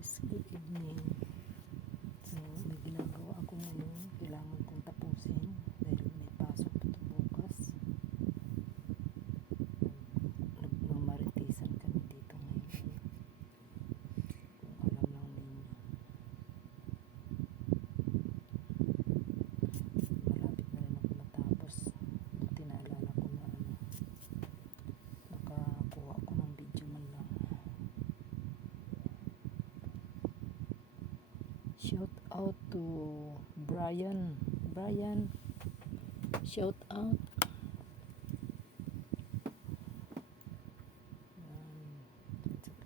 guys, good evening. So may ginagawa ako ngayon, kailangan kong tapusin dahil may pasok ito bukas. Nagmamaritisan kami dito ngayon, kung alam lang ninyo. Malapit na rin ako matapos. Buti naalala ko na nakakuha ako ng video man lang. Shout out to Brian. Shout out.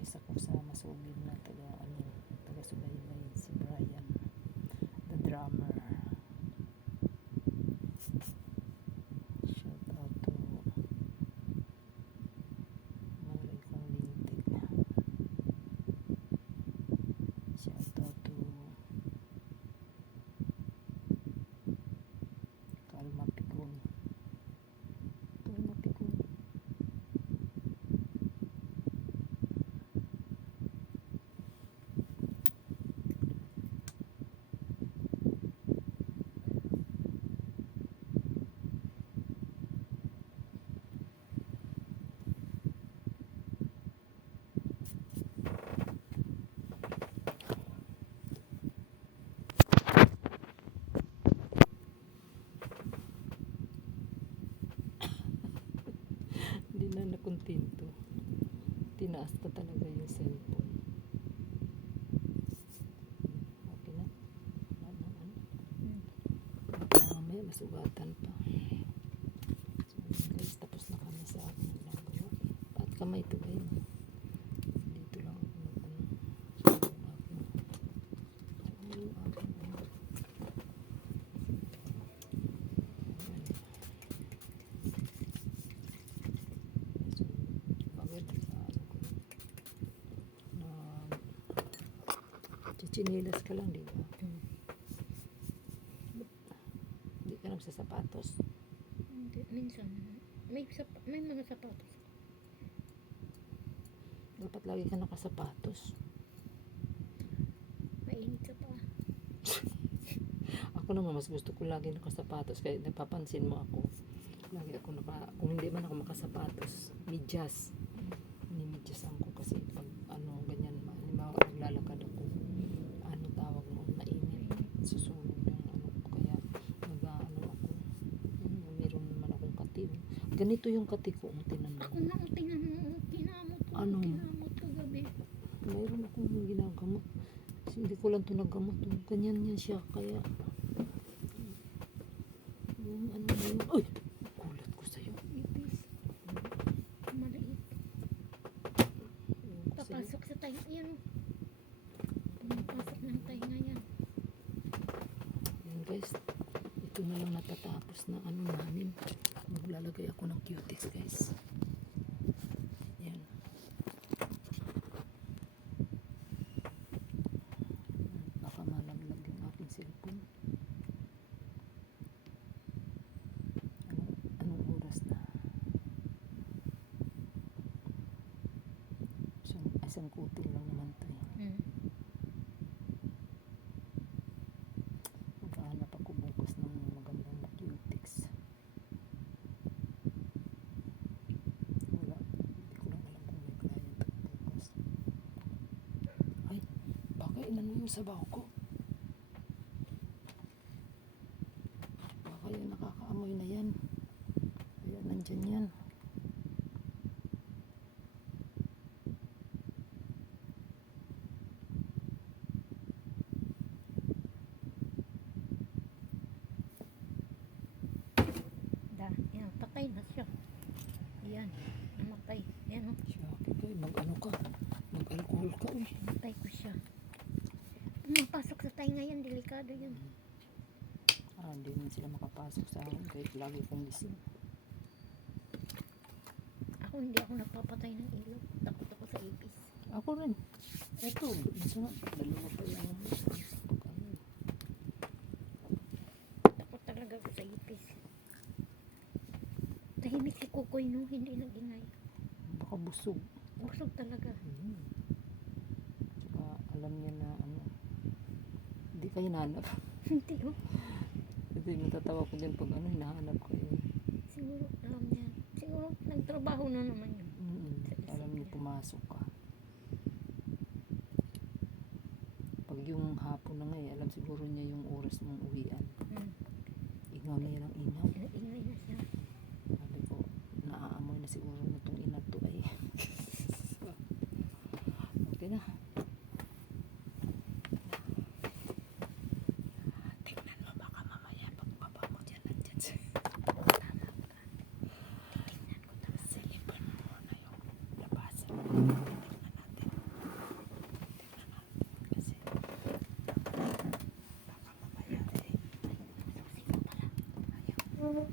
Isa ko sa masugid na taga-subaybay, si Brian, the drummer. Shout out to Maray kong lintik. Shout out to Kalma Pikun. Hindi na nakontento. Tinaas pa talaga yung cellphone. Okay na? Mamaya masugatan pa. So guys, tapos na kami sa aking ginagawa. At kamay ito guys. Dito lang ako chinilas ka lang, di ba? Hindi ka nagsasapatos. Hindi, minsan. May mga sapatos. Dapat lagi ka nakasapatos. Mainit sa paa. Ako naman, mas gusto ko lagi nakasapatos. Kaya napapansin mo ako. Lagi ako kung hindi man ako makasapatos, medyas. Medyas ako kasi pag ganyan, halimbawa naglalakad ako, tawag mo, mainit, susunog yung kaya ako, meron naman akong kati. Ganito yung kati ko, tinan mo. Ako na, tingnan mo, kinamot ko. Ano? Kinamot kagabi. Mayroon akong ginagamot. Kasi hindi ko lang ito nagamot. Ganyan yan siya, kaya yung yun. Uy! Kulat ko sa'yo. Ipis. Maliit. Papasok sa tayo. Ayan. Pumapasok ng tainga yan. Yan guys, ito na lang natatapos na namin. Maglalagay ako ng cutex guys. Yan. Baka malaglag yung aking cellphone. Anong oras na? Isang kutil lang naman ito eh. Maghahanap ako bukas ng magandang cutex. Wala. Hindi ko lang alam kung may client ako bukas. Ay, baka inano yung sabaw ko. Baka yung nakakaamoy na yan. Kaya nandyan yan. Yan, patay na siya. Yan, namatay. Yan, oh. Siya, mag-ano ka? Mag-alcohol ka eh. Namatay ko siya. Pumapasok sa tainga yan, delikado yan. Hindi naman sila makapasok sa akin kahit lagi kong gising. Ako hindi ako nagpapatay ng ilog. Takot ako sa ipis. Ako rin. Eto, dalawa pa yan. Takot talaga ako sa ipis. Tahimik si Kukoy, no? Hindi nag-ingay. Baka busog. Busog talaga. Tsaka alam niya kayo hinahanap. Hindi oh. Kasi matatawa ko din pag ano, hinahanap ko eh. Siguro alam niya. Siguro nagtrabaho na naman yun. Alam niyo pumasok ka. Pag yung hapon na nga eh, alam siguro niya yung oras mong uwian. Ingaw na yan ang ingaw. Ingay na siya. Sabi ko, naaamoy na siguro nitong ina to ay. Okay na. Tingnan mo baka mamaya pagbaba mo dyan nandyan siya. Tingnan ko na. Silipin mo muna yung labasan. Tingnan natin. Kasi baka mamaya eh. Ayaw.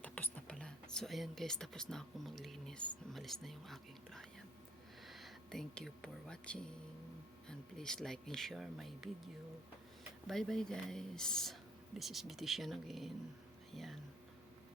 Tapos na pala. So, ayan guys, tapos na ako maglinis. Umalis na yung aking client. Thank you for watching. And please like and share my video. Bye-bye guys. This is Beautician again. Ayan.